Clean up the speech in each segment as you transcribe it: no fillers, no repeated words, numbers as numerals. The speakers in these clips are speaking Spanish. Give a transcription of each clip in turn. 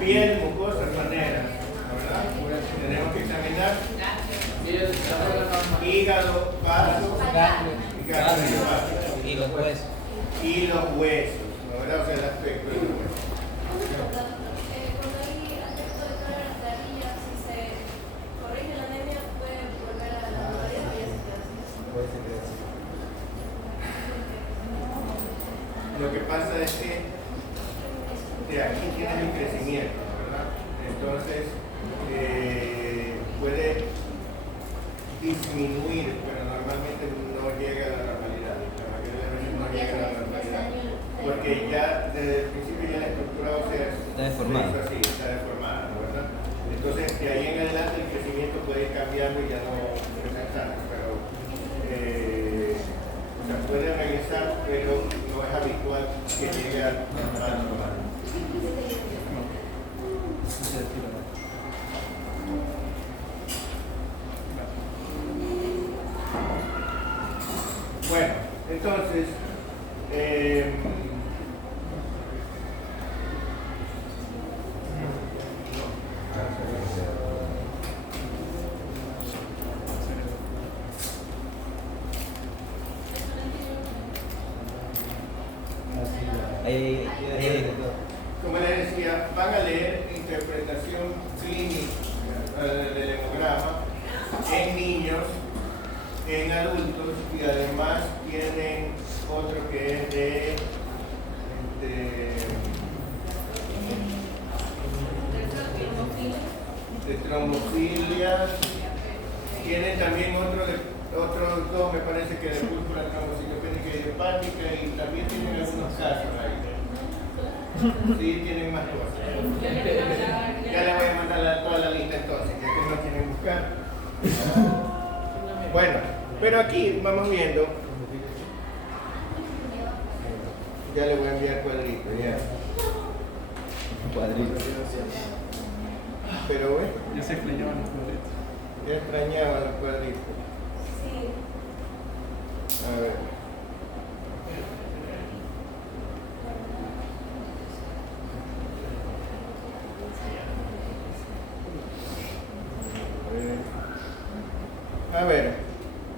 piel, mucosas, maneras, ¿verdad? Tenemos que examinar hígado, vaso, y los huesos. y los huesos, ¿verdad? O sea, el aspecto de los huesos. Cuando hay aspecto de todas las tarillas, si se corrige la anemia, puede volver a la normalidad o ya se queda así. Lo que pasa es que de aquí tienes el crecimiento, ¿verdad? Entonces, puede disminuir, pero normalmente no llega a la normalidad. La mayoría de las veces no llega a la normalidad. Porque ya desde el principio ya la estructura ósea Está deformada. así, está deformada, ¿verdad? Entonces, de ahí en adelante el crecimiento puede ir cambiando y ya no es tanto, pero o sea, puede regresar, pero no es habitual que llegue a la normal. Bueno, entonces, como les decía, van a leer interpretación clínica del hemograma en niños, en adultos, y además tienen otro que es de trombofilia. Tienen también otros dos, me parece que de púrpura trombocitopénica y hepática, y también tienen algunos casos ahí. Sí, tienen más cosas. Ya les voy a mandar toda la lista entonces, ya que no quieren buscar. Bueno, pero aquí vamos viendo. Ya le voy a enviar cuadritos, ya. Cuadritos. Pero bueno, Ya se extrañaban los cuadritos. ya extrañaba los cuadritos. Sí. A ver. A ver,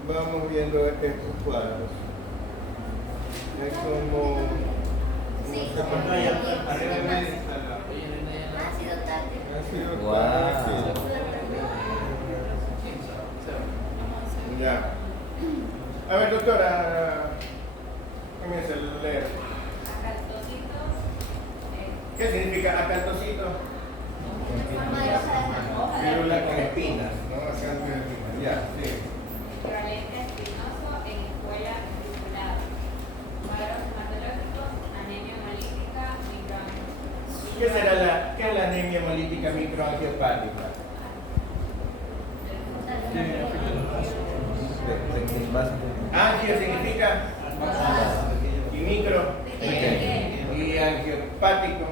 vamos viendo estos cuadros. Es como... Sí, se como pantalla el- arriba de medio. Ácido táctico. Wow. Ya. A ver, doctora, comienza a leer. Acaltocitos, ¿Qué significa acantocito? Forma de hoja de Célula con espinas, ¿no? Acantocito con espinas. Ya, sí. equivalente espinoso en escuela articulada. Cuadros hematológicos, anemia hemolítica, microangiopática. ¿Qué es la anemia hemolítica microangiopática? Angio significa y micro y angiopático.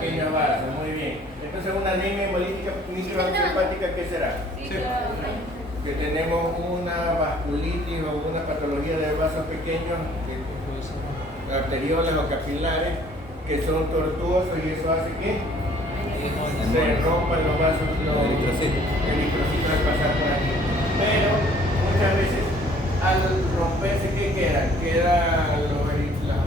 Pequeño vaso, muy bien. Entonces una anemia hemolítica microangiopática, ¿qué será? Que tenemos una vasculitis o una patología de vasos pequeños, arteriolas o capilares, que son tortuosos, y eso hace que se rompan los vasos, los eritrocitos al pasar por aquí. Pero muchas veces al romperse, ¿qué quedan? Quedan los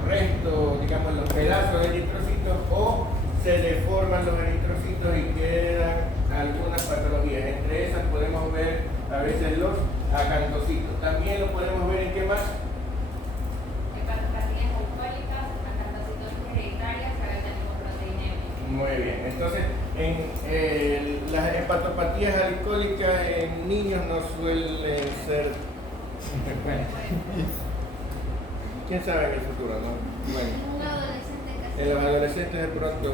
restos, digamos los pedazos de eritrocitos, o se deforman los eritrocitos y quedan algunas patologías. Entre esas podemos ver a veces los acantocitos. También lo podemos ver en qué más. Hepatopatías alcohólicas, acantocitosis hereditarias, características proteinémicas. Muy bien, entonces en las hepatopatías alcohólicas en niños no suelen ser frecuentes. ¿Quién sabe en el futuro, no? Bueno, Un adolescente casi. en los adolescentes de pronto...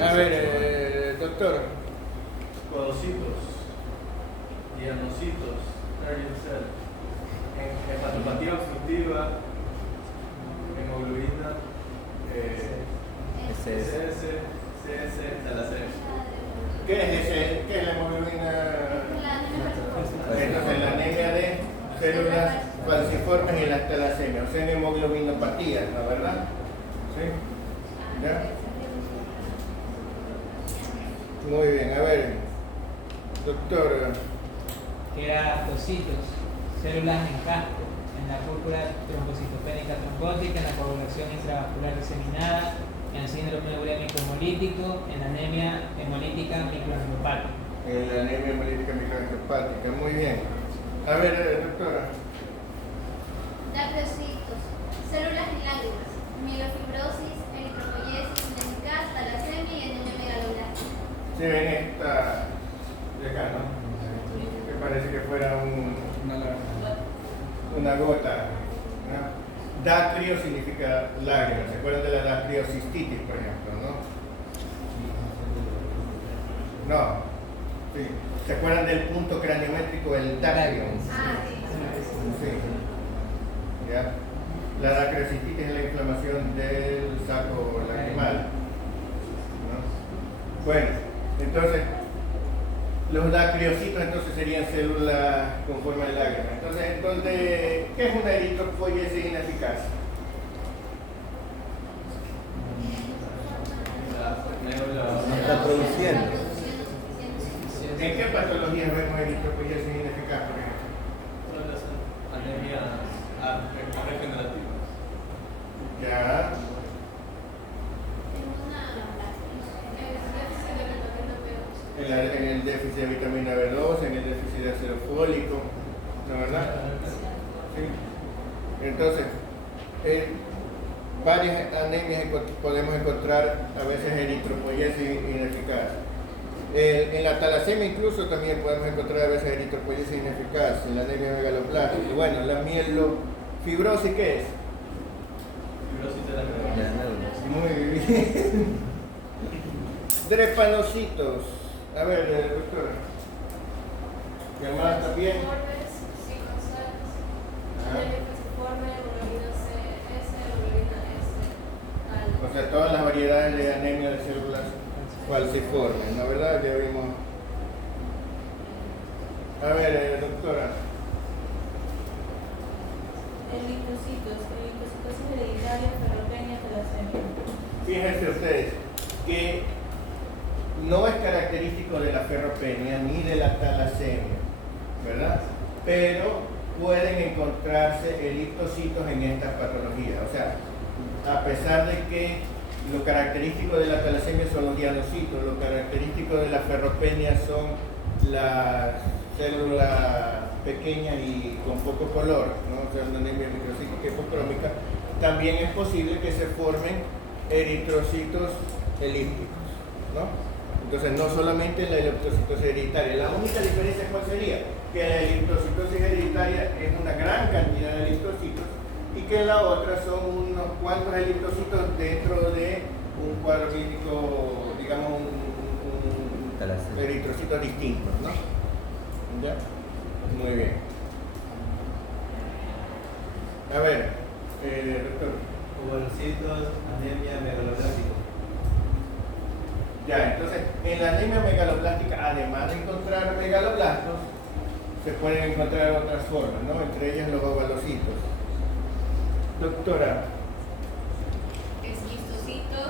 A ver, doctor. Codocitos, dianocitos, cardiac cell, hepatopatía obstructiva, hemoglobina, SS, CS, talasemia. ¿Qué es ese? ¿Qué es la hemoglobina? Entonces la anemia de células falciformes en las talasemias, o sea, en hemoglobinopatías, ¿no verdad? ¿Sí? ¿Ya? Muy bien, a ver, doctor. Queratocitos, células en casco, en la púrpura trombocitopénica trombótica, en la coagulación intravascular diseminada, en el síndrome urémico hemolítico, en la anemia hemolítica microangiopática. En la anemia hemolítica microangiopática, muy bien. A ver, doctora. Dacrocitos, células en lágrimas, mielofibrosis, eritropoyesis ineficaz, talasemia y anemia megaloblástica. Sí, ven esta de acá, ¿no? Que parece que fuera una gota, ¿no? Dacrio significa lágrima. ¿Se acuerdan de la dacriocistitis, por ejemplo, no? No. Sí. ¿Se acuerdan del punto craniométrico, el dacrio? Ah, sí. Sí. ¿Ya? La dacriocistitis es la inflamación del saco lacrimal, ¿no? Bueno, entonces los dacriocitos entonces serían células con forma de lágrima. Entonces, ¿qué es una eritropoyesis ineficaz? No está produciendo. ¿En qué patologías vemos eritropoyesis ineficaz, por ejemplo? Anemias regenerativas. Ya. En el déficit de vitamina B2, en el déficit de ácido fólico, ¿no verdad? Sí. Entonces, varias anemias podemos encontrar a veces eritropoyesis ineficaz. En la talasemia incluso también podemos encontrar a veces eritropoyesis ineficaz, en la anemia megaloblástica. Y bueno, la mielofibrosis, ¿qué es? Fibrosis de la médula. Ya, no. Muy bien. Drepanocitos. A ver, doctora. ¿Llamadas también? Falciformes, psicosas, Ajá. anemia falciforme, hemoglobina C, S, hemoglobina S, algo. O sea, todas las variedades de anemia de células falciformes, ¿no verdad? Que vimos. A ver, doctora. Eritrocitos hereditaria, ferropenia, talasemia. Fíjense ustedes que no es característico de la ferropenia ni de la talasemia, ¿verdad? Pero pueden encontrarse eritrocitos en estas patologías. O sea, a pesar de que lo característico de la talasemia son los llanocitos, lo característico de la ferropenia son las células pequeñas y con poco color, ¿no? O sea, una anemia microcíclica hipocrómica, también es posible que se formen eritrocitos elípticos, ¿no? Entonces, no solamente la eritrocitosis hereditaria. La única diferencia, ¿cuál sería? Que la eritrocitosis hereditaria es una gran cantidad de eritrocitos y que la otra son unos cuantos eritrocitos dentro de un cuadro clínico, digamos, un eritrocitos distintos, ¿no? ¿Ya? Muy bien. A ver, doctor. Ovalocitos, anemia megaloblástica. Ya, entonces, en la anemia megaloblástica, además de encontrar megaloblastos, se pueden encontrar otras formas, ¿no? Entre ellas los ovalocitos. Doctora. Esquistocitos,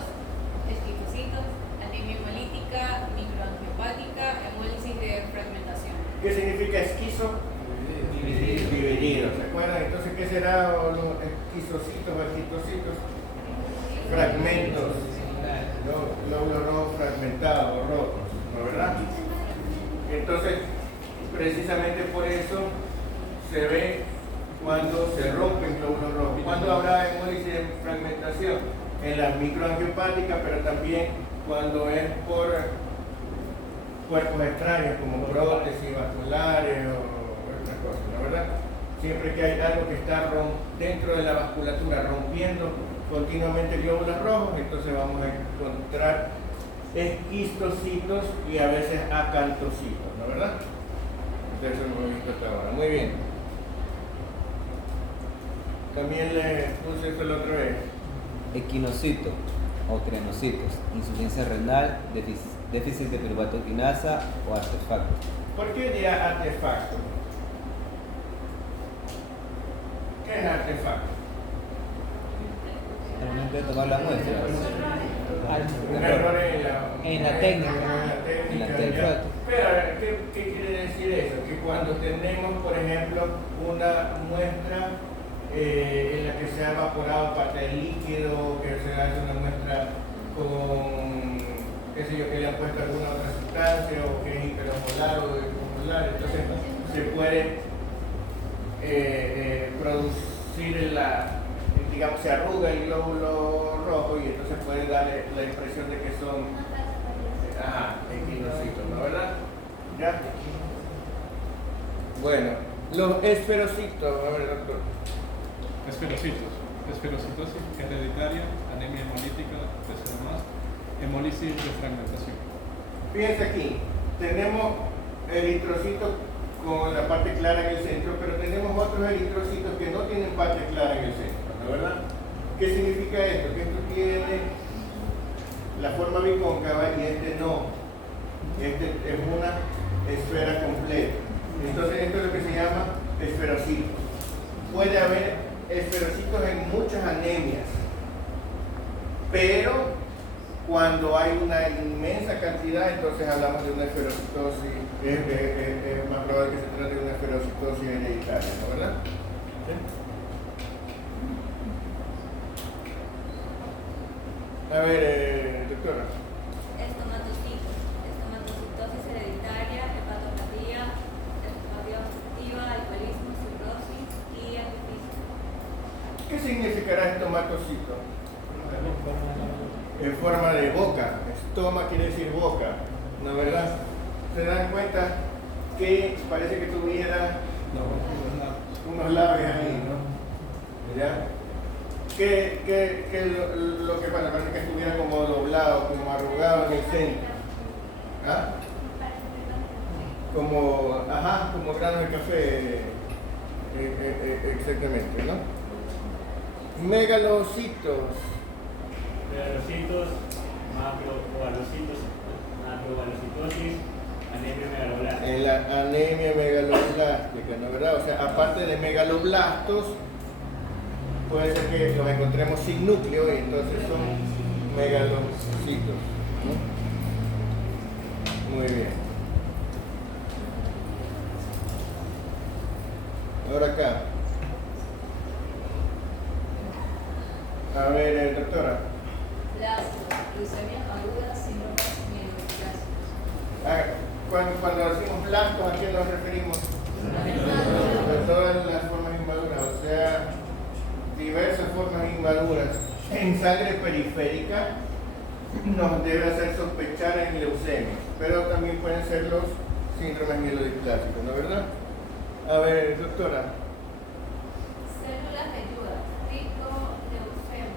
anemia hemolítica, microangiopática, hemólisis de fragmentación. ¿Qué significa esquizo? Dividido. ¿Se acuerdan? Entonces, ¿qué será los esquizocitos o esquistocitos? Fragmentos. Glóbulos rojos fragmentados o rotos, ¿no verdad? Entonces, precisamente por eso se ve cuando se rompen glóbulos rojos. ¿Cuándo habrá hemólisis de fragmentación? En las microangiopáticas, pero también cuando es por cuerpos extraños como prótesis vasculares o otras cosas, ¿no verdad? Siempre que hay algo que está dentro de la vasculatura rompiendo continuamente glóbulos rojos, entonces vamos a encontrar esquistocitos y a veces acantocitos, ¿no verdad? Entonces eso lo hemos visto hasta ahora. Muy bien. También le puse eso la otra vez. Equinocito o trianocitos, insuficiencia renal, déficit de piruvato quinasa o artefacto. ¿Por qué dirá artefacto? momento de tomar la muestra. Un error En la técnica. En la ¿ya? técnica. Pero, ¿qué quiere decir eso? Que cuando tenemos, por ejemplo, una muestra en la que se ha evaporado parte del líquido, que se hace una muestra con, qué sé yo, que le han puesto alguna otra sustancia, o que es hiperosmolar o desosmolar, entonces se puede producir digamos, se arruga el glóbulo rojo y entonces puede darle la impresión de que son equinocitos, ¿no? ¿Verdad? ¿Ya? Bueno, los esferocitos, a ver, doctor. Esferocitos. Esferocitosis hereditaria, anemia hemolítica, más, hemólisis de fragmentación. Fíjense aquí, tenemos eritrocitos con la parte clara en el centro, pero tenemos otros eritrocitos que no tienen parte clara en el centro, ¿no? ¿Verdad? ¿Qué significa esto? Que esto tiene la forma bicóncava y este no. Este es una esfera completa. Entonces esto es lo que se llama esferocitos. Puede haber esferocitos en muchas anemias, pero cuando hay una inmensa cantidad, entonces hablamos de una esferocitosis. Es más probable que se trate de una esferocitosis hereditaria, ¿no? ¿Verdad? ¿Sí? A ver, doctora. Estomatocitosis hereditaria, hepatopatía, hepatopatía obstructiva, alcoholismo, cirrosis y atipismo. ¿Qué significará estomatocito? En forma de boca. Estoma quiere decir boca, ¿no? ¿Verdad? ¿Se dan cuenta que parece que tuviera unos labios ahí, ¿no? ¿Ya? Que lo que pasa, parece que estuviera como doblado, como arrugado en el centro. ¿Ah? Como granos de café, exactamente, ¿no? Megalocitos. Megalocitos, macrovalocitosis, anemia megaloblástica. En la anemia megaloblástica, ¿no? ¿Verdad? O sea, aparte de megaloblastos, puede ser que los encontremos sin núcleo y entonces son megalocitos, ¿no? Muy bien. Ahora acá. A ver, doctora. Leucemias agudas, síndromes mieloblásticos. Cuando decimos blastos, ¿a qué nos referimos? A todas las formas inmaduras, o sea, diversas formas inmaduras en sangre periférica nos debe hacer sospechar en leucemia, pero también pueden ser los síndromes mielodisplásicos, ¿no es verdad? A ver, doctora. Células velludas, tricoleucemia.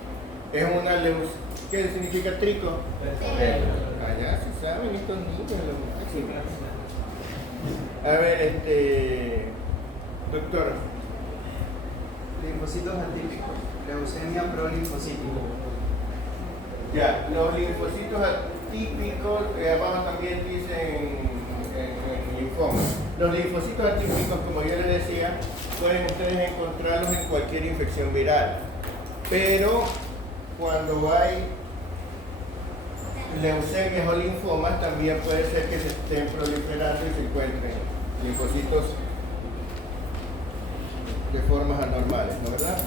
Es una leucemia. ¿Qué significa trico? Allá se saben estos niños, lo máximo. A ver, doctora. Linfocitos atípicos, leucemia prolinfocítica. Ya, los linfocitos atípicos, abajo también dicen en linfoma. Los linfocitos atípicos, como yo les decía, pueden ustedes encontrarlos en cualquier infección viral. Pero cuando hay leucemias o linfomas, también puede ser que se estén proliferando y se encuentren linfocitos de formas anormales, ¿no es verdad?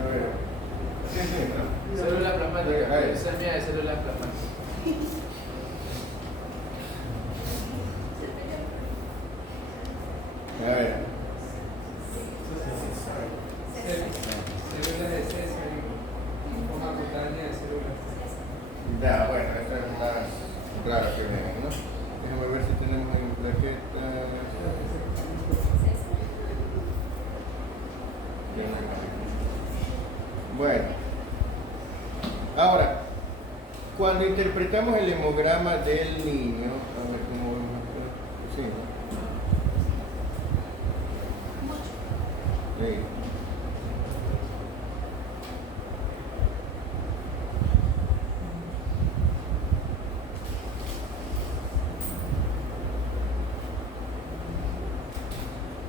A ver. Sí, ¿no? Célula plasmática, A ver. leucemia de células plasmáticas. A ver. Células de César, linfoma cutánea de células. Ya, bueno, esta es más rara que vean, ¿no? Déjame ver si tenemos en plaqueta. Bueno, ahora, cuando interpretamos el hemograma del niño, a ver cómo vemos acá. Sí, ¿no? Sí.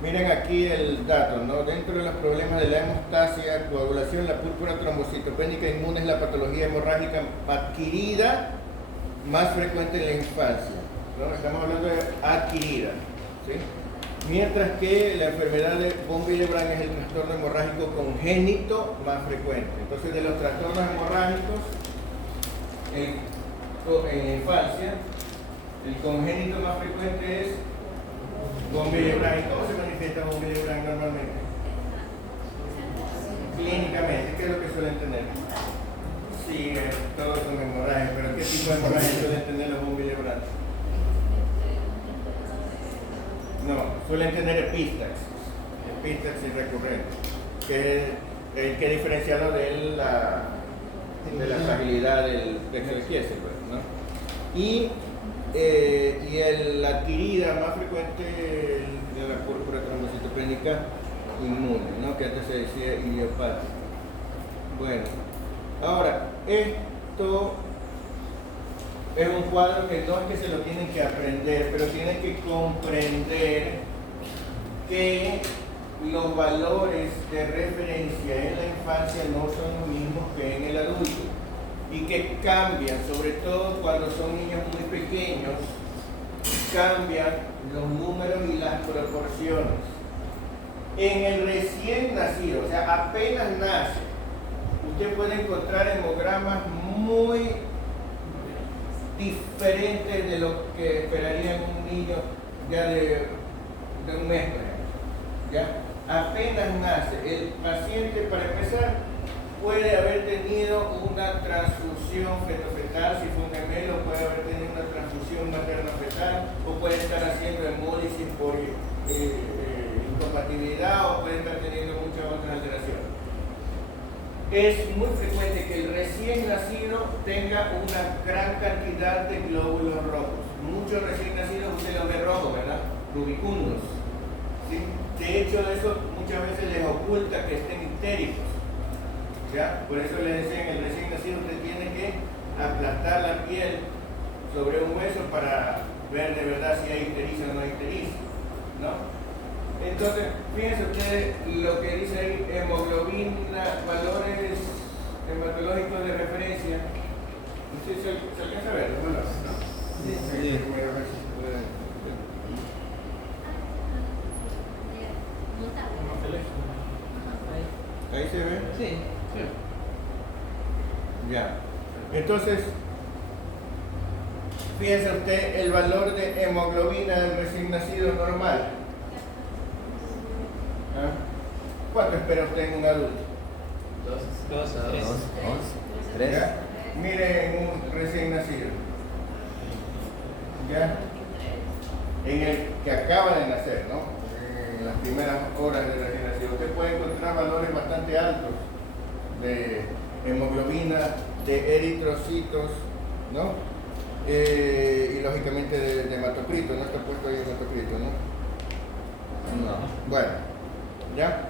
Miren aquí aquí el dato, ¿no? Dentro de los problemas de la hemostasia, coagulación, la púrpura trombocitopénica inmune es la patología hemorrágica adquirida más frecuente en la infancia, ¿no? Estamos hablando de adquirida, ¿sí? Mientras que la enfermedad de von Willebrand es el trastorno hemorrágico congénito más frecuente. Entonces, de los trastornos hemorrágicos en la infancia, el congénito más frecuente es von Willebrand. ¿Cómo se manifiesta von Willebrand normalmente? Clínicamente, ¿qué es lo que suelen tener? Sí, todos son hemorragias, pero ¿qué tipo de hemorragias suelen tener los von Willebrand? No, suelen tener epístaxis recurrente, que es que diferenciarlo de la fragilidad del plexo de Kiesel, ¿no? Y la adquirida más frecuente de la púrpura trombocitopénica inmune, ¿no? Que antes se decía idiopática. Bueno, ahora, esto es un cuadro que no es que se lo tienen que aprender, pero tienen que comprender que los valores de referencia en la infancia no son los mismos que en el adulto y que cambian, sobre todo cuando son niños muy pequeños, cambian los números y las proporciones. En el recién nacido, o sea, apenas nace, usted puede encontrar hemogramas muy diferentes de lo que esperaría en un niño ya de un mes, por ejemplo. ¿Ya? Apenas nace, el paciente, para empezar, puede haber tenido una transfusión fetofetal, si fue un gemelo, puede haber tenido una transfusión materno-fetal, o puede estar haciendo hemólisis por incompatibilidad, o puede estar teniendo muchas otras alteraciones. Es muy frecuente que el recién nacido tenga una gran cantidad de glóbulos rojos. Muchos recién nacidos usted los ve rojos, ¿verdad? Rubicundos. ¿Sí? De hecho, eso muchas veces les oculta que estén ictéricos. ¿Ya? Por eso les decían, el recién nacido usted tiene que aplastar la piel sobre un hueso para ver de verdad si hay ictericia o no hay ictericia, ¿no? Entonces, fíjense ustedes lo que dice ahí, hemoglobina, valores hematológicos de referencia. ¿Sí se alcanza a ver? ¿No? Sí. ¿Ahí se ve? Sí. Ya. Entonces, fíjense usted el valor de hemoglobina del recién nacido normal. ¿Ah? ¿Cuánto espera usted en un adulto? 2 a 3. 3. ¿Ya? Mire en un recién nacido. ¿Ya? En el que acaba de nacer, ¿no? En las primeras horas del recién nacido. Usted puede encontrar valores bastante altos de hemoglobina, de eritrocitos, ¿no? Y lógicamente de hematocrito, no está puesto ahí hematocrito, ¿no? No. Bueno. ¿Ya?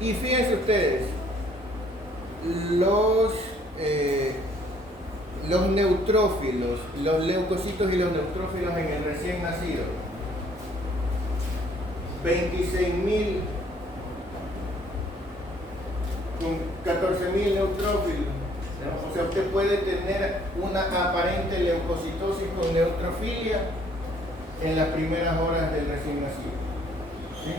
Y fíjense ustedes, los neutrófilos, los leucocitos y los neutrófilos en el recién nacido, 26.000 con 14.000 neutrófilos. ¿No? O sea, usted puede tener una aparente leucocitosis con neutrofilia en las primeras horas del recién nacido. ¿Sí?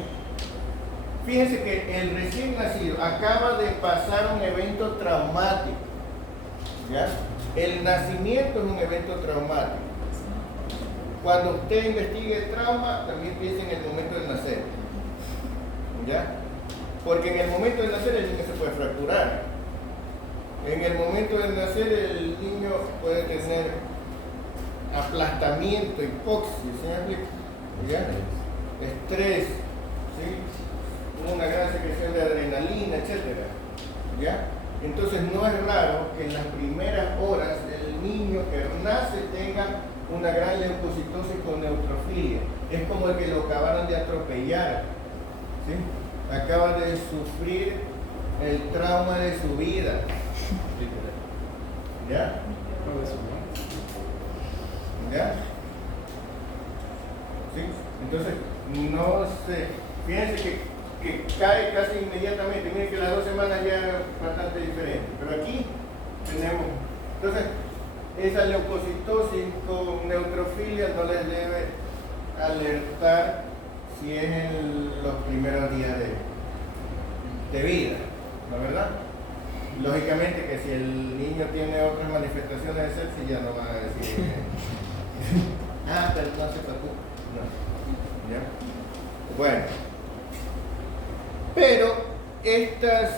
Fíjense que el recién nacido acaba de pasar un evento traumático. ¿Ya? El nacimiento es un evento traumático. Cuando usted investigue el trauma, también piensa en el momento de nacer. ¿Ya? Porque en el momento de nacer el niño se puede fracturar. En el momento de nacer el niño puede tener aplastamiento, hipoxia, ¿sí me explico? ¿Ya? Estrés, ¿sí? Una gran secreción de adrenalina, etc. ¿Ya? Entonces no es raro que en las primeras horas el niño que nace tenga una gran leucocitosis con neutrofilia. Es como el que lo acabaron de atropellar, ¿sí? Acaba de sufrir el trauma de su vida. ¿Ya? ¿Ya? ¿Sí? Entonces, no sé. Fíjense que que cae casi inmediatamente. Miren que las 2 semanas ya es bastante diferente. Pero aquí tenemos, entonces, esa leucocitosis con neutrofilia no les debe alertar si es en los primeros días de vida, ¿no es verdad? Lógicamente que si el niño tiene otras manifestaciones de sepsis ya no van a decir pero no se preocupe. No. ¿Ya? Bueno, pero esta es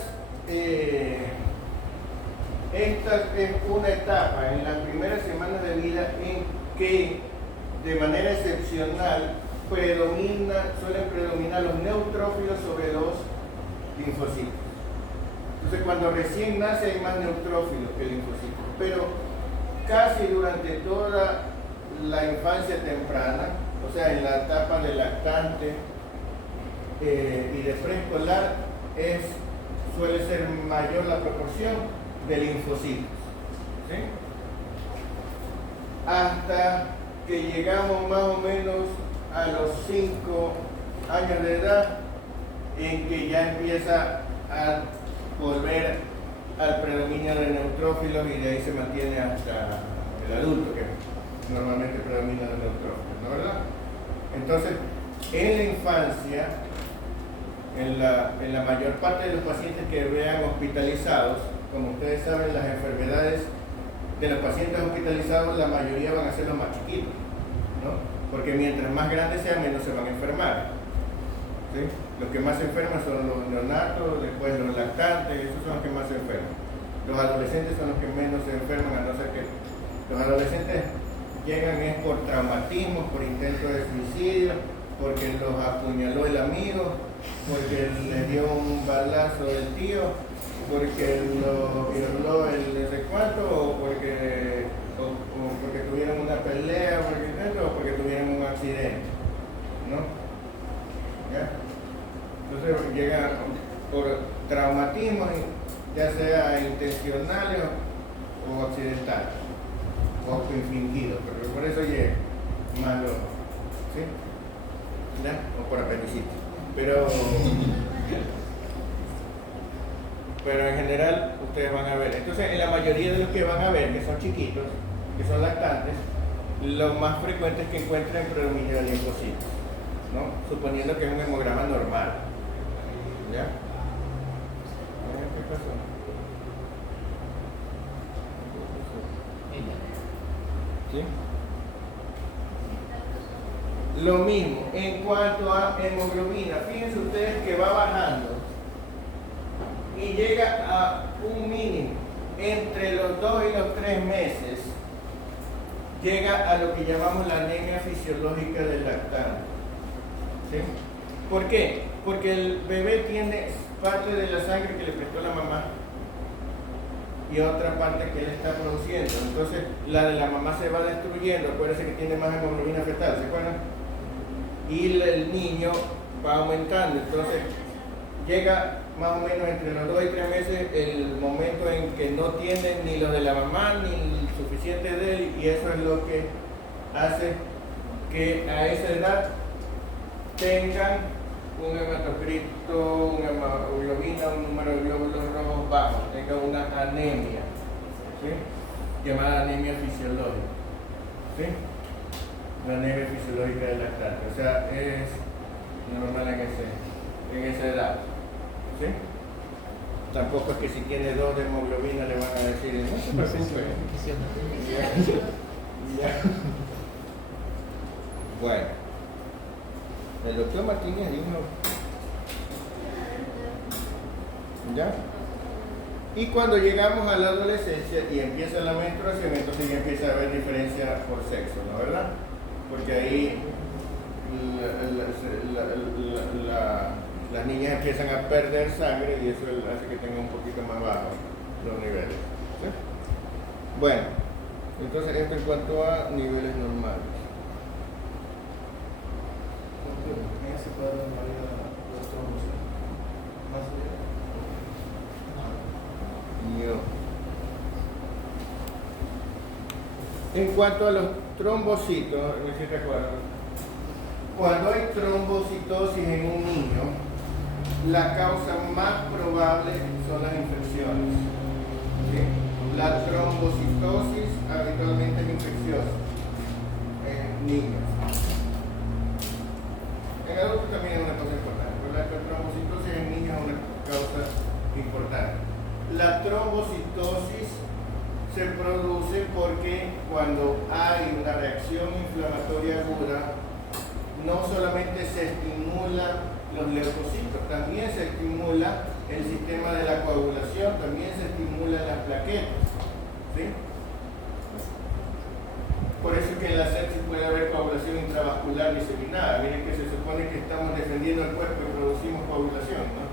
una etapa en las primeras semanas de vida en que de manera excepcional suelen predominar los neutrófilos sobre los linfocitos. Entonces cuando recién nace hay más neutrófilos que linfocitos, pero casi durante toda la infancia temprana, o sea en la etapa de lactante y de preescolar, suele ser mayor la proporción de linfocitos, ¿sí? Hasta que llegamos más o menos a los 5 años de edad, en que ya empieza a volver al predominio de neutrófilos y de ahí se mantiene hasta el adulto, que normalmente predomina los neutrófilos, ¿no es verdad? Entonces, en la infancia, en la mayor parte de los pacientes que vean hospitalizados, como ustedes saben, las enfermedades de los pacientes hospitalizados, la mayoría van a ser los más chiquitos, ¿no? Porque mientras más grandes sean, menos se van a enfermar, ¿sí? Los que más se enferman son los neonatos, después los lactantes, esos son los que más se enferman. Los adolescentes son los que menos se enferman, a no ser que los adolescentes llegan es por traumatismos, por intento de suicidio, porque los apuñaló el amigo, porque le dio un balazo el tío, porque lo violó el no sé cuánto, o porque tuvieron una pelea, o porque tuvieron un accidente, ¿no? ¿Ya? Entonces llegan por traumatismos, ya sea intencionales o accidentales, o autoinfligidos, pero por eso llega más los, ¿sí? ¿Ya? O por apendicitis. Pero en general ustedes van a ver. Entonces, en la mayoría de los que van a ver, que son chiquitos, que son lactantes, lo más frecuente es que encuentren predominio de linfocitos, ¿no? Suponiendo que es un hemograma normal. ¿Ya? ¿Qué pasó? ¿Sí? Lo mismo, en cuanto a hemoglobina, fíjense ustedes que va bajando y llega a un mínimo entre los 2 y los 3 meses, llega a lo que llamamos la anemia fisiológica del lactante. ¿Sí? ¿Por qué? Porque el bebé tiene parte de la sangre que le prestó la mamá y otra parte que él está produciendo. Entonces, la de la mamá se va destruyendo. Acuérdense que tiene más hemoglobina fetal, ¿se acuerdan? Y el niño va aumentando. Entonces, llega más o menos entre los 2 y 3 meses el momento en que no tienen ni lo de la mamá ni el suficiente de él, y eso es lo que hace que a esa edad tengan un hematocrito, una hemoglobina, un número de glóbulos rojos bajo, tengan una anemia, ¿sí? Llamada anemia fisiológica, ¿sí? La anemia fisiológica del lactante, o sea, es normal en esa edad, ¿sí? Tampoco es que si tiene 2 de hemoglobina le van a decir, no se preocupe. Ya. Bueno, el doctor Martínez dijo, ¿ya? Y cuando llegamos a la adolescencia y empieza la menstruación, entonces ya empieza a haber diferencia por sexo, ¿no es verdad? Porque ahí las niñas empiezan a perder sangre y eso hace que tengan un poquito más bajos los niveles, ¿sí? Bueno, entonces esto en cuanto a niveles normales. ¿Se puede dar los trombos más allá? En cuanto a los trombocitos, no sé si recuerdan, cuando hay trombocitosis en un niño, la causa más probable son las infecciones. ¿Sí? La trombocitosis habitualmente es infecciosa en niños. En adultos también es una cosa importante, pero la trombocitosis en niños es una causa importante. La trombocitosis se produce porque cuando hay una reacción inflamatoria aguda, no solamente se estimulan los leucocitos, también se estimula el sistema de la coagulación, también se estimulan las plaquetas. ¿Sí? Por eso es que en la sepsis puede haber coagulación intravascular diseminada. Miren que se supone que estamos defendiendo el cuerpo y producimos coagulación, ¿no?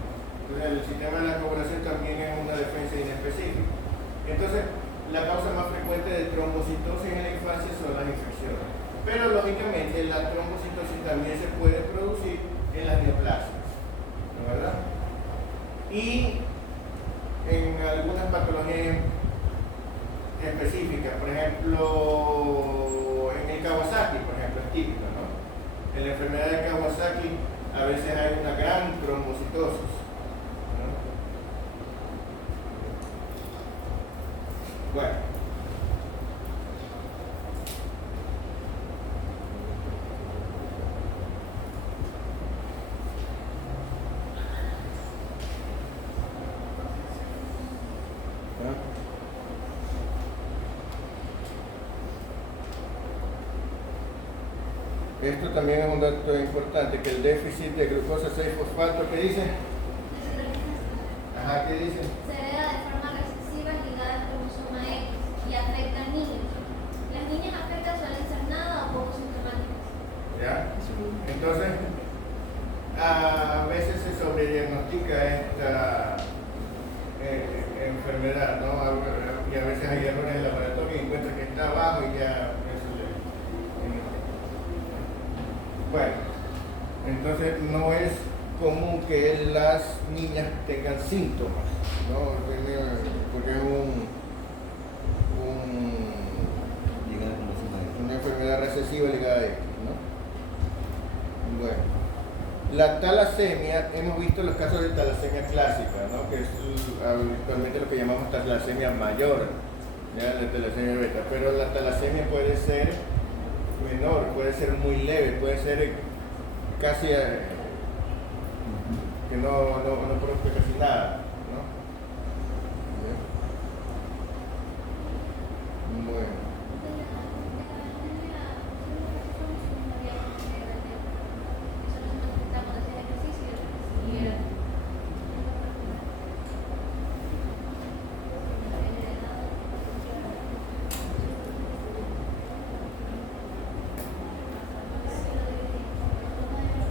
Entonces el sistema de la coagulación también es una defensa inespecífica. Entonces, la causa más frecuente de trombocitosis en la infancia son las infecciones. Pero lógicamente la trombocitosis también se puede producir en las neoplasias, ¿no? ¿Verdad? Y en algunas patologías específicas, por ejemplo, en el Kawasaki, por ejemplo, es típico, ¿no? En la enfermedad de Kawasaki a veces hay una gran trombocitosis, ¿no? Bueno. Esto también es un dato importante, que el déficit de glucosa 6-fosfato, ¿qué dice? Ajá, ¿qué dice? Se hereda de forma recesiva ligada al cromosoma X y afecta a niños. Las niñas afectadas suelen ser nada o poco sintomáticas. ¿Ya? Entonces, a veces se sobrediagnostica esta enfermedad, ¿no? Y a veces hay errores en el laboratorio y encuentran que está abajo y ya eso le... Bueno, entonces no es común que las niñas tengan síntomas, ¿no? Porque es una enfermedad recesiva ligada a esto, ¿no? Bueno, la talasemia, hemos visto los casos de talasemia clásica, ¿no? Que es habitualmente lo que llamamos talasemia mayor, ¿ya? La talasemia beta, pero la talasemia puede ser menor, puede ser muy leve, puede ser casi que no produce casi nada, ¿no? Bueno.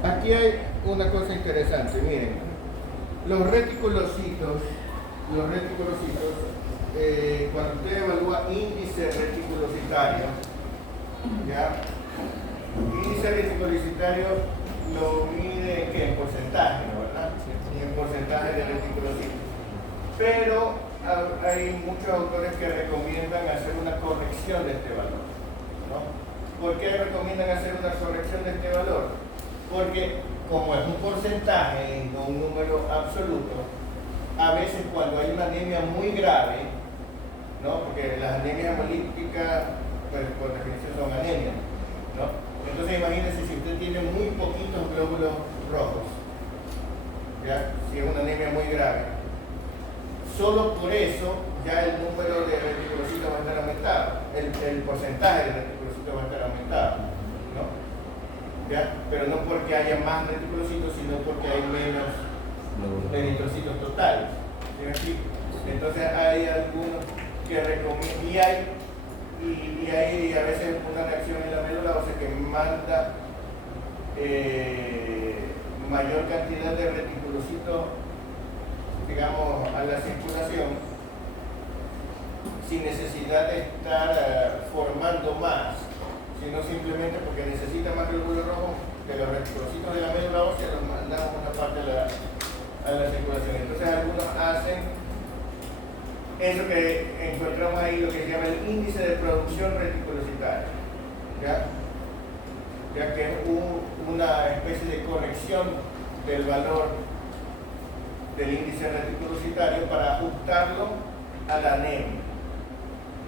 Aquí hay una cosa interesante, miren, los reticulocitos, cuando usted evalúa índice reticulocitario, ¿ya? Índice reticulocitario lo mide en porcentaje, ¿no? ¿Verdad? En porcentaje de reticulocitos. Pero hay muchos autores que recomiendan hacer una corrección de este valor, ¿no? ¿Por qué recomiendan hacer una corrección de este valor? Porque como es un porcentaje y no un número absoluto, a veces cuando hay una anemia muy grave, ¿no? Porque las anemias hemolíticas, pues por definición son anemias, ¿no? Entonces imagínense si usted tiene muy poquitos glóbulos rojos, ¿ya? Si es una anemia muy grave, solo por eso ya el número de reticulocitos va a estar aumentado, el porcentaje de reticulocitos va a estar aumentado, ¿no? ¿Ya? Pero no porque haya más reticulocitos, sino porque hay menos eritrocitos totales. ¿Sí? Entonces hay algunos que recomiendan, y hay a veces una reacción en la médula ósea que manda mayor cantidad de reticulocitos, digamos, a la circulación, sin necesidad de estar formando más, sino simplemente porque necesita más glóbulos rojos, que los reticulocitos de la médula ósea los mandamos una parte a la circulación. Entonces algunos hacen eso que encontramos ahí, lo que se llama el índice de producción reticulocitaria, ya que es una especie de corrección del valor del índice reticulocitario para ajustarlo a la anemia.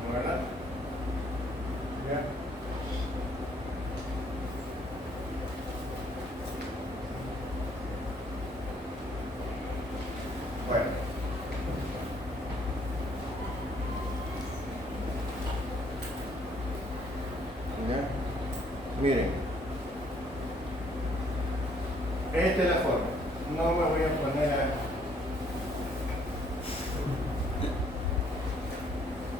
¿No, verdad? ¿Ya? Bueno. ¿Ya? Miren. Esta es la forma. No me voy a poner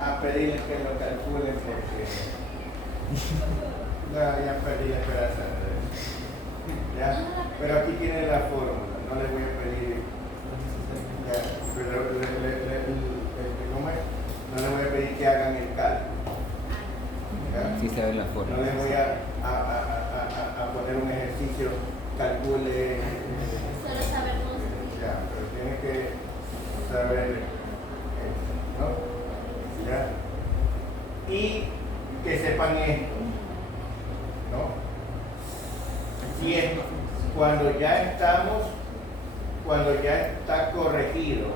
a pedirles que lo calculen porque ya perdí la esperanza. ¿Ya? Pero aquí tienen la fórmula. No les voy a pedir. Ya, pero ¿cómo es? No les voy a pedir que hagan el cálculo. ¿Ya? Sí saben la forma. No les voy a poner un ejercicio, calcule. Solo saber cómo se escribe. Ya, pero tienen que saber eso, ¿no? ¿Ya? Y que sepan esto, ¿no? Si es cuando ya está corregido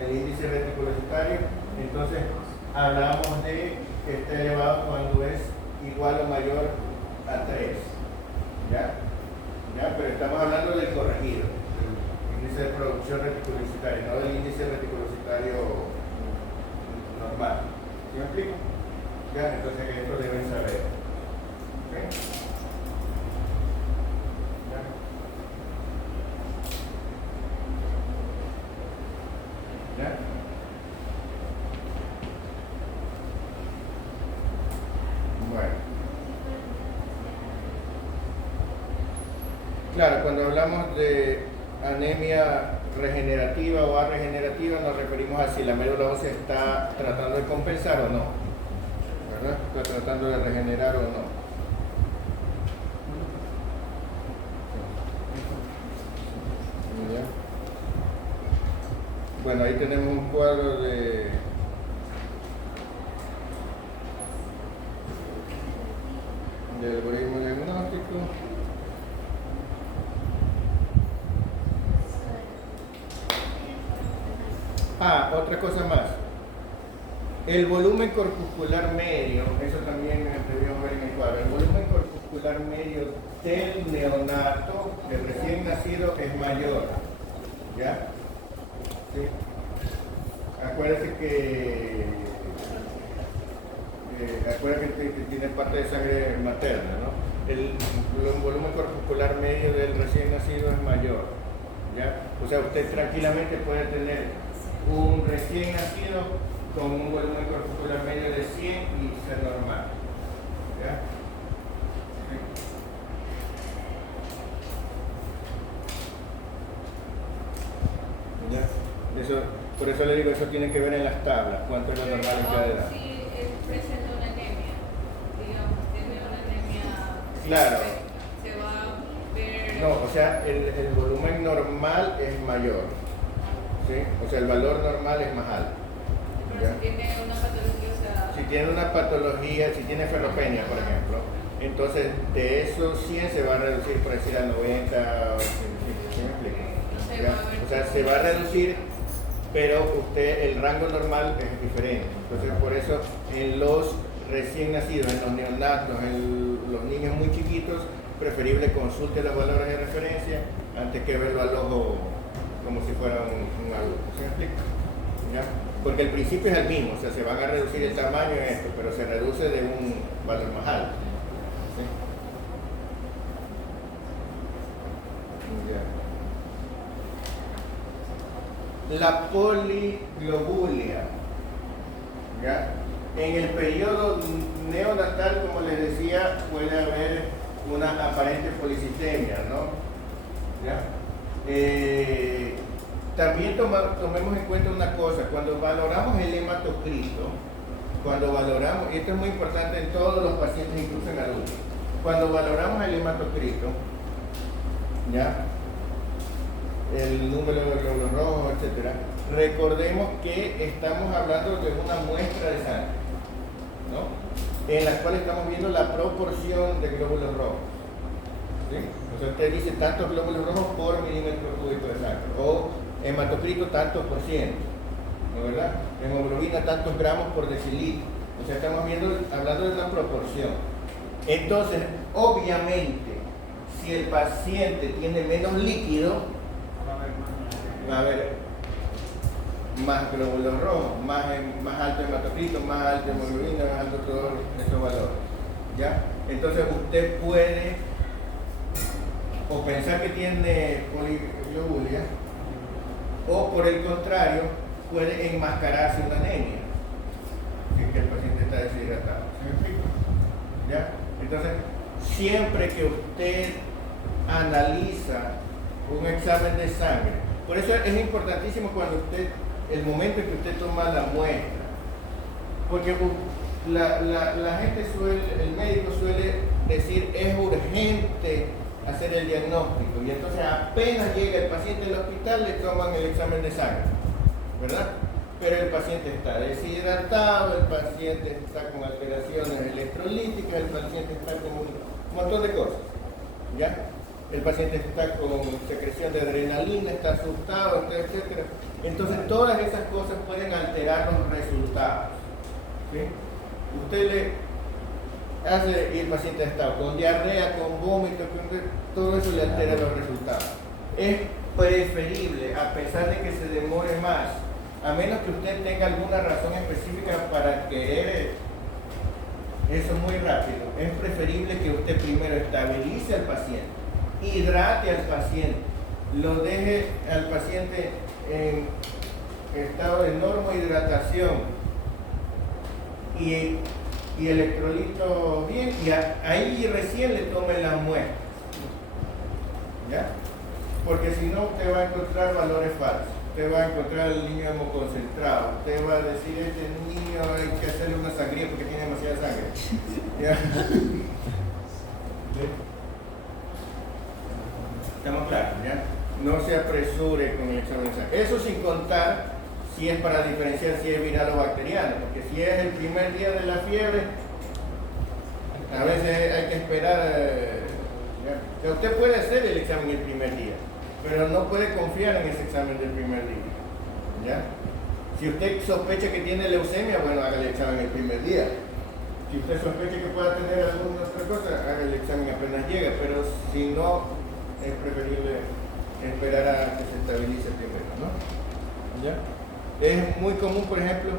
el índice reticulocitario, entonces hablamos de que está elevado cuando es igual o mayor a 3. ¿Ya? ¿Ya? Pero estamos hablando del corregido, del índice de producción reticulocitaria, no del índice reticulocitario normal. ¿Sí me explico? ¿Ya? Entonces esto deben saber. ¿Ok? ¿Ya? ¿Ya? Bueno. Claro, cuando hablamos de anemia regenerativa o arregenerativa nos referimos a si la médula ósea está tratando de compensar o no, ¿verdad? Está tratando de regenerar o no. ¿Ya? Bueno, ahí tenemos un cuadro del algoritmo diagnóstico. Otra cosa más. El volumen corpuscular medio, eso también debíamos ver en el cuadro. El volumen corpuscular medio del neonato, del recién nacido, es mayor. ¿Ya? ¿Sí? Acuérdense que tiene parte de sangre materna, ¿no? El volumen corpuscular medio del recién nacido es mayor. ¿Ya? O sea, usted tranquilamente puede tener un recién nacido con un volumen corpuscular medio de 100 y ser normal. ¿Ya? ¿Sí? ¿Ya? Eso, por eso le digo, eso tiene que ver en las tablas, cuánto es lo normal en cada edad. Si presenta una anemia, digamos, tiene una anemia, Claro. se va a ver. No, o sea, el volumen normal es mayor. ¿Sí? O sea, el valor normal es más alto. Pero si tiene una patología, o sea. Si tiene una patología, si tiene ferropenia, por ejemplo, entonces de esos 100 se va a reducir, por decir, a 90. ¿Sí me explico? O sea, se va a reducir, pero el rango normal es diferente. Entonces, por eso en los recién nacidos, en los neonatos, en los niños muy chiquitos, preferible consulte los valores de referencia antes que verlo al ojo como si fuera un adulto. ¿Sí me explico? ¿Ya? Porque el principio es el mismo, o sea, se van a reducir el tamaño en esto, pero se reduce de un valor más alto. ¿Sí? Ya. La poliglobulia. ¿Ya? En el periodo neonatal, como les decía, puede haber una aparente policitemia, ¿no? ¿Ya? También tomemos en cuenta una cosa, cuando valoramos el hematocrito, y esto es muy importante en todos los pacientes, incluso en adultos, cuando valoramos el hematocrito, ¿ya? El número de glóbulos rojos, etc., recordemos que estamos hablando de una muestra de sangre, ¿no? En la cual estamos viendo la proporción de glóbulos rojos. ¿sí? O sea, usted dice tantos glóbulos rojos por milímetro cúbico de sangre, o hematocrito tantos por ciento, ¿no, verdad? Hemoglobina tantos gramos por decilitro. O sea, estamos hablando de una proporción. Entonces, obviamente, si el paciente tiene menos líquido, va a haber más glóbulos rojos, más alto hematocrito, más alta hemoglobina, más alto todos esos valores. ¿Ya? Entonces usted puede o pensar que tiene poliglobulia, o por el contrario, puede enmascararse una anemia, si es que el paciente está deshidratado. ¿Se me explica? ¿Ya? Entonces, siempre que usted analiza un examen de sangre, por eso es importantísimo cuando usted, el momento en que usted toma la muestra, porque la gente el médico suele decir es urgente hacer el diagnóstico, y entonces apenas llega el paciente al hospital le toman el examen de sangre, ¿verdad? Pero el paciente está deshidratado, el paciente está con alteraciones electrolíticas, el paciente está con un montón de cosas, ¿ya? El paciente está con secreción de adrenalina, está asustado, etc. Entonces todas esas cosas pueden alterar los resultados, ¿sí? Usted le hace y el paciente está con diarrea, con vómito, todo eso le altera los resultados. Es preferible, a pesar de que se demore más, a menos que usted tenga alguna razón específica para querer eso muy rápido, es preferible que usted primero estabilice al paciente, hidrate al paciente, lo deje al paciente en estado de normohidratación y electrolito bien, y ahí recién le tomen las muestras, ¿ya? Porque si no usted va a encontrar valores falsos, usted va a encontrar el niño hemoconcentrado, usted va a decir este niño hay que hacerle una sangría porque tiene demasiada sangre, ¿ya? ¿Estamos claros? ¿Ya? No se apresure con el examen de sangre. Eso sin contar si es para diferenciar si es viral o bacteriano, porque si es el primer día de la fiebre, a veces hay que esperar. ¿Ya? O sea, usted puede hacer el examen el primer día, pero no puede confiar en ese examen del primer día, ¿ya? Si usted sospecha que tiene leucemia, bueno, haga el examen el primer día. Si usted sospecha que pueda tener alguna otra cosa, haga el examen apenas llega, pero si no, es preferible esperar a que se estabilice primero, ¿no? ¿Ya? Es muy común, por ejemplo,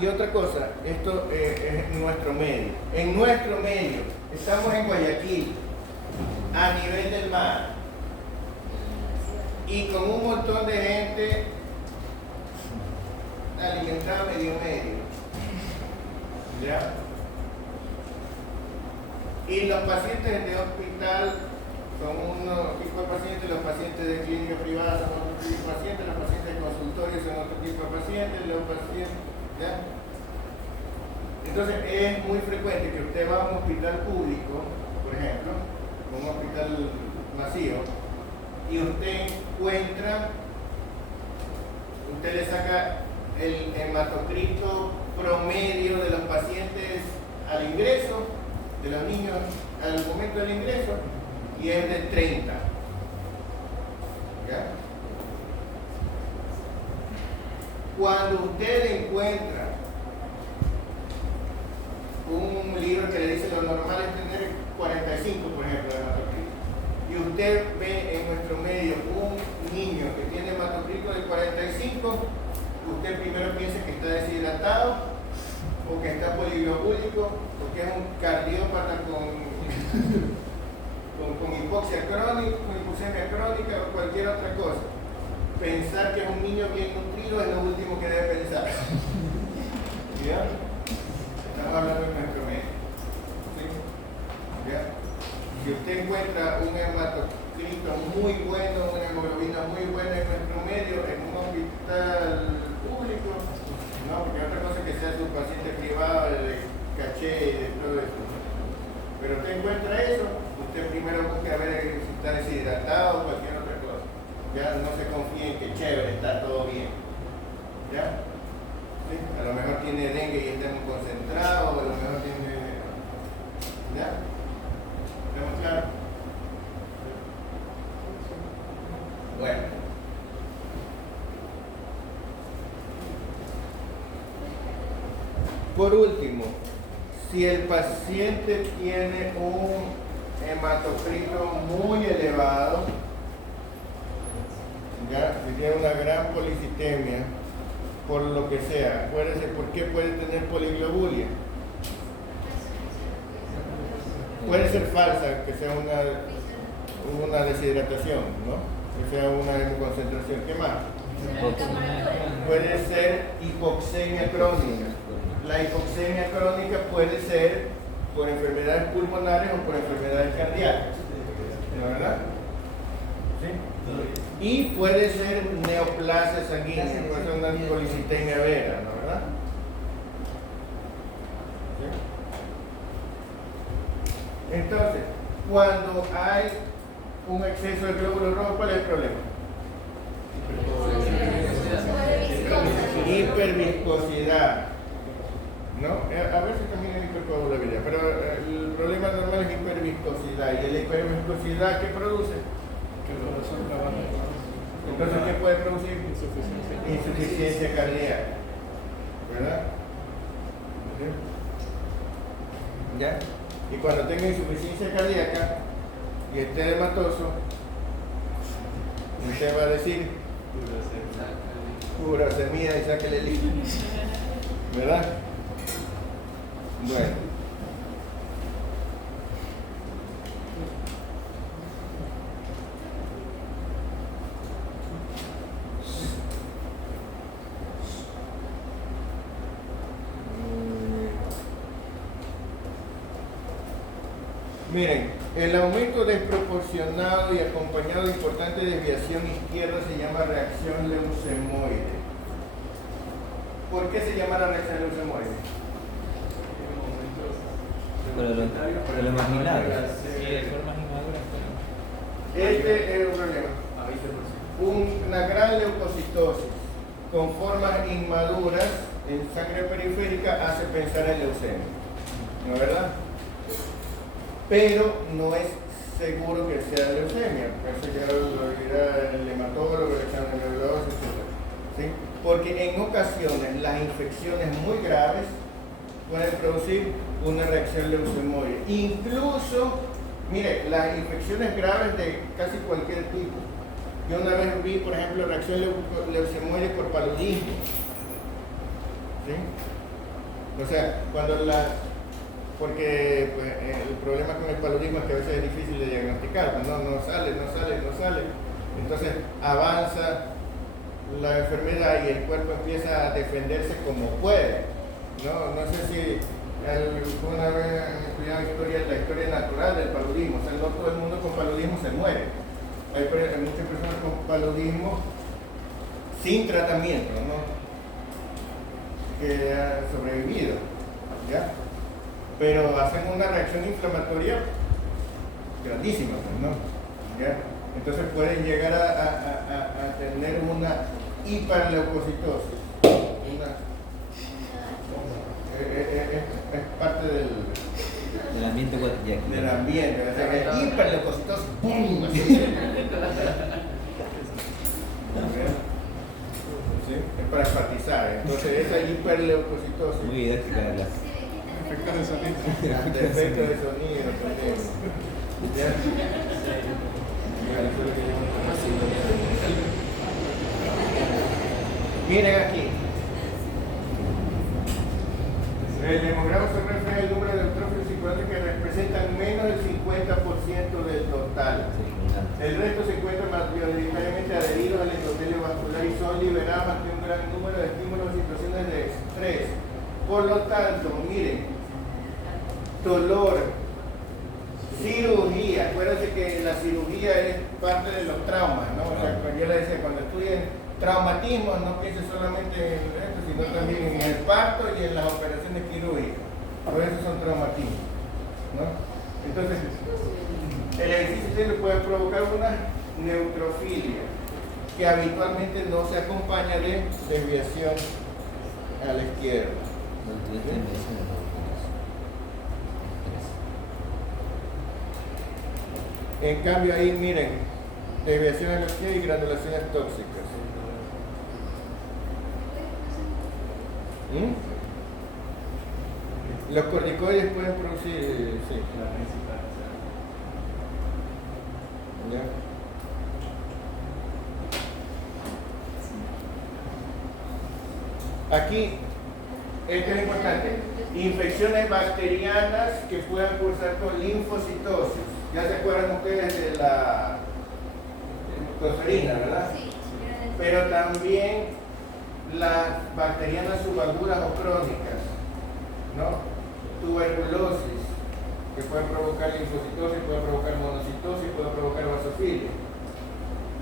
y otra cosa, esto es nuestro medio. En nuestro medio, estamos en Guayaquil, a nivel del mar, y con un montón de gente alimentada medio, ¿ya? Y los pacientes de hospital son unos tipos de pacientes, los pacientes de clínica privada son otro tipo de pacientes, los pacientes de consultorio son otro tipo de pacientes, los pacientes, ¿ya? Entonces es muy frecuente que usted va a un hospital público, por ejemplo, un hospital masivo, y usted encuentra, usted le saca el hematocrito promedio de los pacientes al ingreso, de los niños al momento del ingreso, y es de 30. ¿Ya? Cuando usted encuentra un libro que le dice lo normal es tener 45, por ejemplo, de hematocrito, y usted ve en nuestro medio un niño que tiene hematocrito de 45, usted primero piensa que está deshidratado, o que está poliglobúlico, o que es un cardiópata con hipoxia crónica, con hipoxemia crónica o cualquier otra cosa. Pensar que es un niño bien nutrido es lo último que debe pensar. ¿Ya? Estamos hablando de nuestro medio. ¿Sí? ¿Ya? Si usted encuentra un hematocrito muy bueno, una hemoglobina muy buena en nuestro medio, en un hospital público, no, porque otra cosa es que sea su paciente privado, de caché y de todo eso. Pero usted encuentra eso, usted primero busca a ver si está deshidratado o cualquier otra cosa. Ya no se confíe en que chévere, está todo bien. ¿Ya? ¿Sí? A lo mejor tiene dengue y está muy concentrado, o a lo mejor tiene... ¿Ya? ¿Estamos claros? Bueno. Por último, si el paciente tiene un hematocrito muy elevado, ya, si tiene una gran policitemia, por lo que sea, acuérdense por qué puede tener poliglobulia. Puede ser falsa, que sea una deshidratación, ¿no? Que sea una hemoconcentración. ¿Qué más? Puede ser hipoxemia crónica. La hipoxemia crónica puede ser por enfermedades pulmonares o por enfermedades cardíacas, ¿no es verdad? ¿Sí? Y puede ser neoplasia sanguínea, puede ser una policitemia vera, ¿no es verdad? ¿Sí? Entonces, cuando hay un exceso de glóbulos rojos, ¿cuál es el problema? Hiperviscosidad. ¿No? A veces también hay hipercoagulabilidad, pero el problema normal es hiperviscosidad. ¿Y la hiperviscosidad qué produce? Que el corazón trabaja. Entonces, ¿qué puede producir? Insuficiencia cardíaca. ¿Verdad? ¿Sí? ¿Ya? Y cuando tenga insuficiencia cardíaca y esté hematoso, usted va a decir urosemia y sáquele el líquido. ¿Verdad? Bueno. Miren, el aumento desproporcionado y acompañado de importante desviación izquierda se llama reacción leucemoide. ¿Por qué se llama la reacción leucemoide? Por lo imaginado. Sí, de formas inmaduras. Este es un problema. Una gran leucocitosis con formas inmaduras en sangre periférica hace pensar en leucemia, ¿no es verdad? Pero no es seguro que sea leucemia, eso ya lo dirá el hematólogo, el examen de nebulosa, etc. ¿Sí? Porque en ocasiones las infecciones muy graves pueden producir una reacción leucemoide. Incluso, mire, las infecciones graves de casi cualquier tipo. Yo una vez vi, por ejemplo, reacción leucemoide por paludismo. ¿Sí? O sea, porque pues, el problema con el paludismo es que a veces es difícil de diagnosticar, pues, no sale. Entonces avanza la enfermedad y el cuerpo empieza a defenderse como puede. No sé si una vez han estudiado la historia natural del paludismo. O sea, no todo el mundo con paludismo se muere. Hay muchas personas con paludismo sin tratamiento, ¿no? Que han sobrevivido, ¿ya? Pero hacen una reacción inflamatoria grandísima, ¿no? ¿Ya? Entonces pueden llegar a tener una hiperleucocitosis. Es parte Del ambiente cotidiano. del ambiente, o sea, que hiperleucocitosis, ¡pum! Así. ¿Sí? Es para enfatizar. Entonces esa hiperleucocitosis. Muy didáctica de la. Efectos de sonido. Efecto de sonido también. ¿Ya? Miren aquí. El hemograma se refleja el número de eutrófilos circulantes que representan menos del 50% del total. El resto se encuentra mayoritariamente adheridos al endotelio vascular y son liberados ante un gran número de estímulos y situaciones de estrés. Por lo tanto, miren, dolor, cirugía. Acuérdense que la cirugía es parte de los traumas, ¿no? O sea, yo le decía, cuando estudien traumatismo, no piensen solamente en esto, sino también en el parto y en las operaciones quirúrgicas. Por eso son traumatismos, ¿no? Entonces, el ejercicio físico puede provocar una neutrofilia que habitualmente no se acompaña de desviación a la izquierda. En cambio ahí miren, desviación de energía y granulaciones tóxicas. Los corticoides pueden producir, sí. ¿Ya? Aquí, esto es importante, infecciones bacterianas que puedan cursar con linfocitosis. ¿Ya se acuerdan ustedes de la tosferina, verdad? Sí. Pero también las bacterianas subagudas o crónicas, ¿no? Tuberculosis, que pueden provocar linfocitosis, pueden provocar monocitosis, pueden provocar basofilia.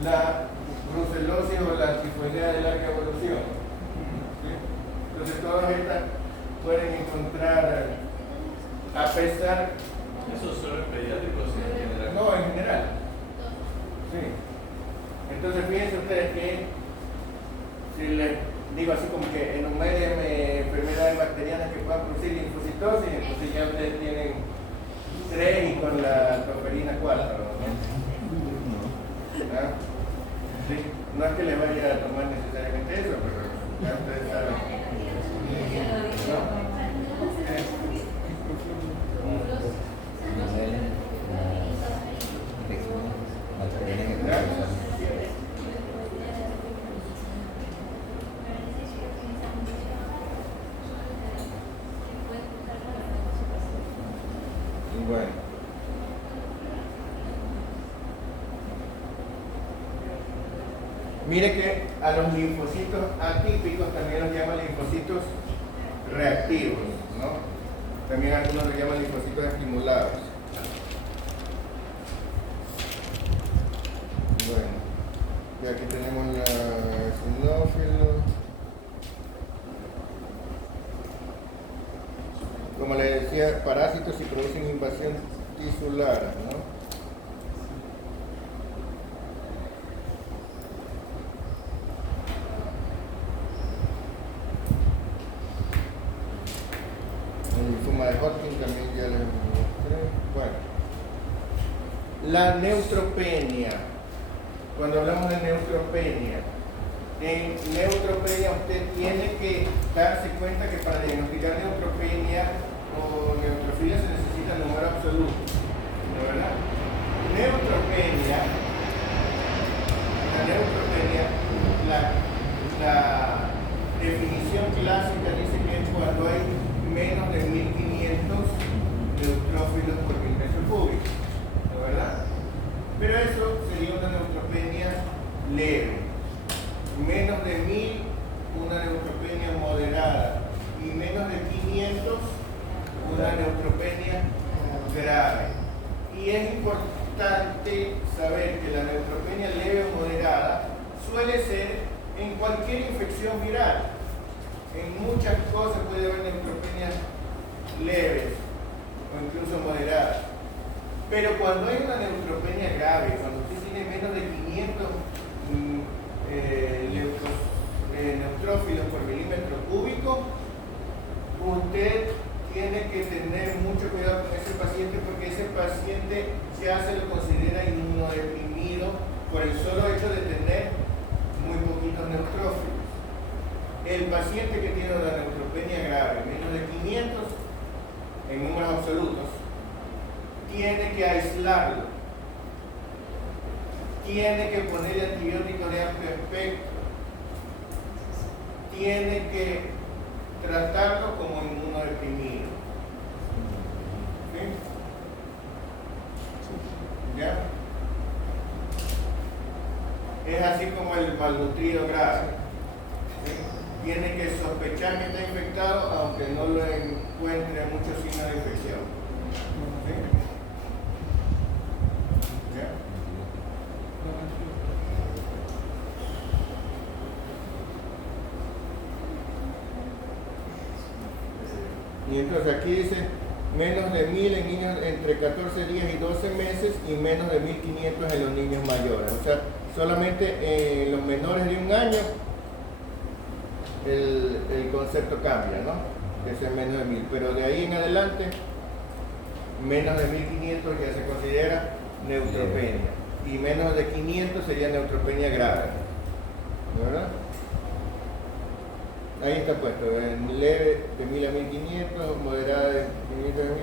La brucelosis o la tifoidea de larga evolución. ¿Sí? Entonces todas estas pueden encontrar, a pesar... ¿Eso solo en pediátricos en general? No, en general. Sí. Entonces fíjense ustedes que si les digo así como que enumérenme enfermedades bacterianas que puedan producir linfocitosis, entonces ya ustedes tienen 3 y con la tosferina 4, ¿no? ¿Ah? Sí. No es que les vaya a tomar necesariamente eso, pero ya ustedes saben. ¿No? Bueno. Mire que a los linfocitos atípicos también los llaman linfocitos reactivos, ¿no? También algunos los llaman linfocitos estimulados. Bueno, y aquí tenemos la eosinófilo. Como les decía, parásitos y producen invasión tisular, ¿no? El linfoma de Hodgkin también ya les mostré. Bueno, la neutropenia. Cuando hablamos de neutropenia, en neutropenia usted tiene que darse cuenta que para diagnosticar neutropenia o neutrofilia se necesita el número absoluto, ¿no, verdad? Neutropenia, la definición clásica dice que es cuando hay menos de 1500 neutrófilos por milímetro cúbico, ¿no, verdad? Pero eso sería una neutropenia leve. Menos de 1000, una neutropenia moderada, y menos de 500, una neutropenia grave. Y es importante saber que la neutropenia leve o moderada suele ser en cualquier infección viral. En muchas cosas puede haber neutropenias leves o incluso moderadas. Pero cuando hay una neutropenia grave, cuando usted tiene menos de 500 neutrófilos por milímetro cúbico, usted tiene que tener mucho cuidado con ese paciente, porque ese paciente ya se lo considera inmunodeprimido por el solo hecho de tener muy poquitos neutrófilos. El paciente que tiene una neutropenia grave, menos de 500 en números absolutos, tiene que aislarlo, tiene que ponerle antibióticos de amplio espectro, tiene que tratarlo como inmunodeprimido. ¿Sí? ¿Ya? Es así como el malnutrido grave. ¿Sí? Tiene que sospechar que está infectado aunque no lo encuentre muchos signos de infección. ¿Sí? ¿Ya? Y entonces aquí dice menos de 1000 en niños entre 14 días y 12 meses y menos de 1500 en los niños mayores. O sea, solamente en los menores de 1 año el concepto cambia, ¿no? Que es menos de 1000. Pero de ahí en adelante, menos de 1500 ya se considera neutropenia. y menos de 500 sería neutropenia grave, ¿verdad? Ahí está puesto, en leve de 1000 a 1500, moderada de 500 a 1000,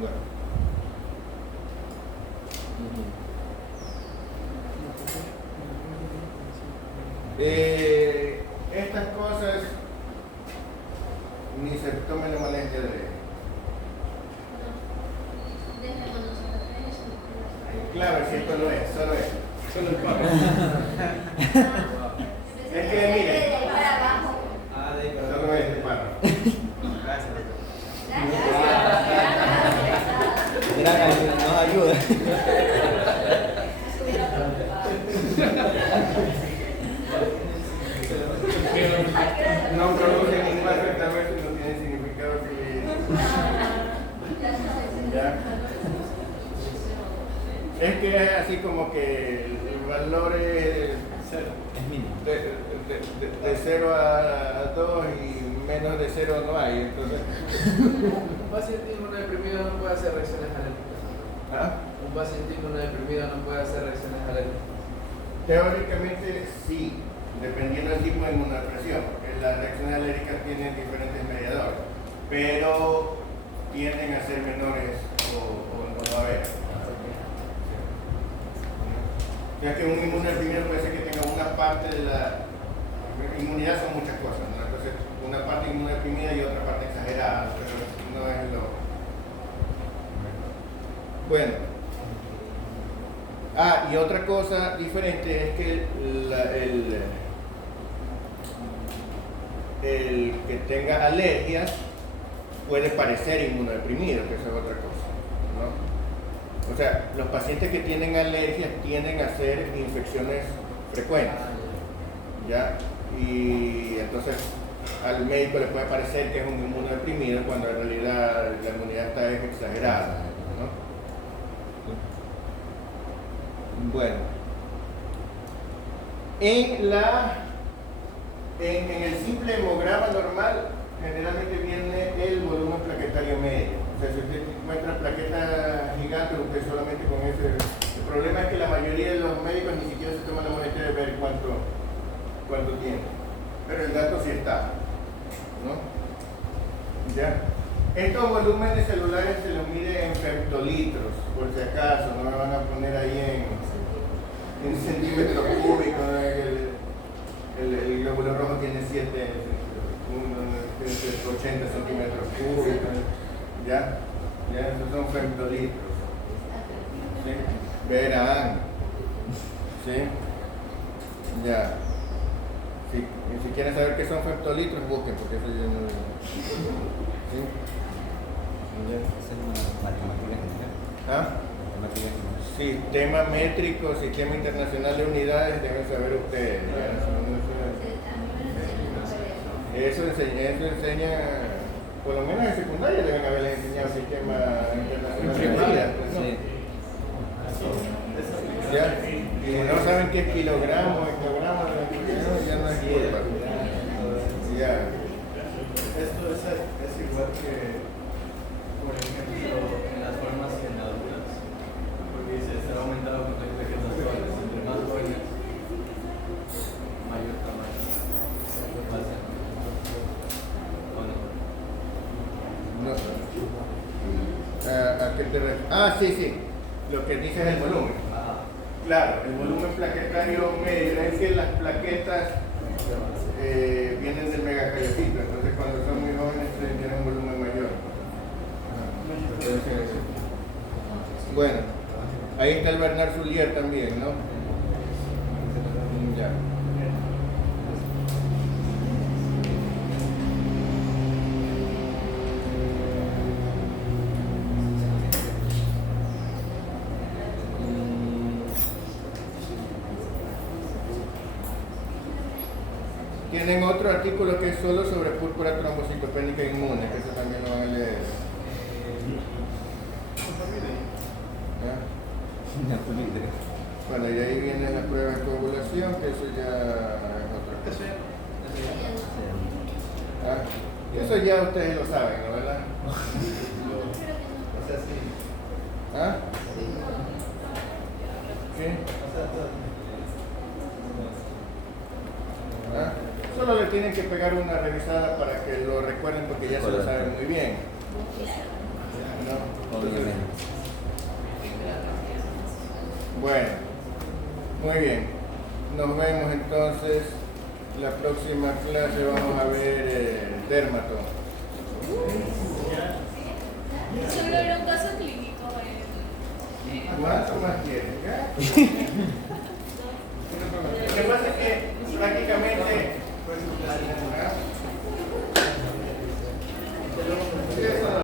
bueno. Estas cosas ni se tomen la molestia de... Claro, si esto no es, solo es. Solo el paro. Es que mire, Para abajo. solo es el paro. Gracias, nos ayuda. No produce ningún efecto adverso y no tiene significado que... ¿Ya? Es que es así como que el valor es Cero. Es mínimo. de 0 a 2 y menos de 0 no hay, entonces... Un paciente inmunodeprimido no puede hacer reacciones alérgicas. ¿Ah? Un paciente inmunodeprimido no puede hacer reacciones alérgicas. Teóricamente sí, dependiendo del tipo de inmunodepresión, porque las reacciones alérgicas tienen diferentes mediadores, pero tienden a ser menores o no haber. Ya que un inmunodeprimido puede ser que tenga una parte de la inmunidad, son muchas cosas, ¿no? Entonces una parte inmunodeprimida y otra parte exagerada, pero no es lo... Bueno. Ah, y otra cosa diferente es que el que tenga alergias puede parecer inmunodeprimido, que eso es otra cosa, ¿no? O sea, los pacientes que tienen alergias tienden a hacer infecciones frecuentes, ¿ya? Y entonces al médico le puede parecer que es un inmunodeprimido cuando en realidad la inmunidad está exagerada, ¿no? Bueno, en el simple hemograma normal generalmente viene el volumen plaquetario medio. O sea, si usted encuentra plaquetas gigantes, usted solamente con ese... El problema es que la mayoría de los médicos ni siquiera se toman la molestia de ver cuánto tiene. Pero el dato sí está, ¿no? ¿Ya? Estos volúmenes celulares se los mide en femtolitros, por si acaso, no me van a poner ahí en centímetros cúbicos, ¿no? El glóbulo rojo tiene 80 centímetros cúbicos, ¿ya? Esos son femtolitros, ¿sí? Verán, ¿sí? Ya. Si quieren saber qué son femtolitros, busquen, porque eso yo no... ¿Sí? Esa es una matemática general. ¿Ah? Matemática general. Sistema métrico, sistema internacional de unidades, deben saber ustedes. Eso enseña, por lo menos en secundaria deben haberles enseñado sistema internacional de unidades. Sí. ¿Ya? Y si no saben qué es kilogramo, hectogramo, ya no es culpa. Ya. Esto es igual que, por ejemplo, en las formas generadoras, porque dice, se ha aumentado con las vegetaciones, entre más jóvenes, mayor tamaño. No. ¿A qué te refieres? Ah, sí. Lo que dice es el volumen. Claro, el volumen plaquetario medio es que las plaquetas vienen del megacariocito, entonces cuando son muy jóvenes tienen un volumen mayor. Entonces, bueno, ahí está el Bernard Soulier también, ¿no? Ya. Tienen otro artículo que es solo sobre púrpura trombocitopénica inmune, que eso también lo van a leer. ¿Ya? Bueno, y ahí viene la prueba de coagulación, que eso ya es otra cosa. ¿Ah? Eso ya ustedes lo saben, ¿no? ¿Verdad? O sea, sí. ¿Ah? solo le tienen que pegar una revisada para que lo recuerden porque ya se lo saben muy bien. ¿No? Entonces, bueno, muy bien. Nos vemos entonces. La próxima clase vamos a ver dermato. Solo era un caso clínico. ¿Cuánto más quieres?